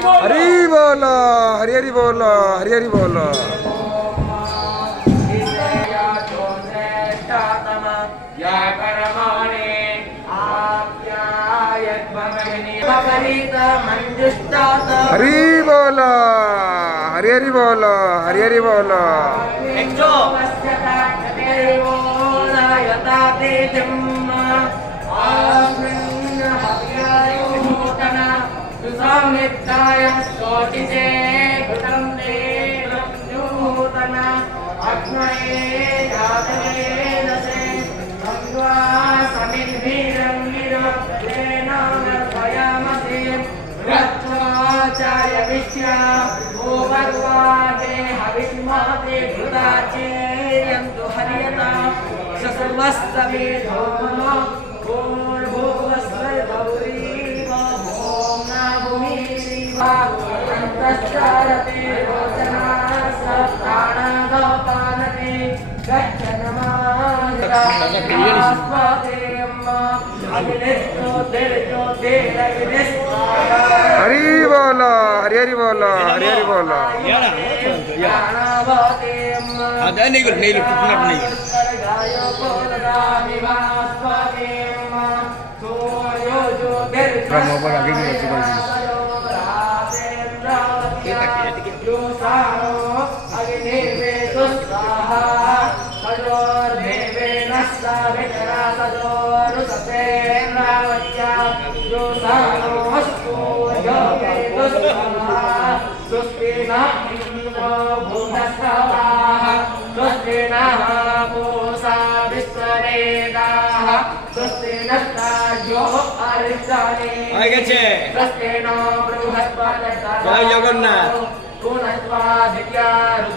हरि बोलो हरि हरि बोलो हरि हरि बोलो हरि बोलो हरि हरि बोलो हरि हरि बोलो हरि बोलो हरि हरि बोलो हरि हरि बोलो ada nih gue nih benar nih kamu apa lagi nih coba kita Jay Jagannath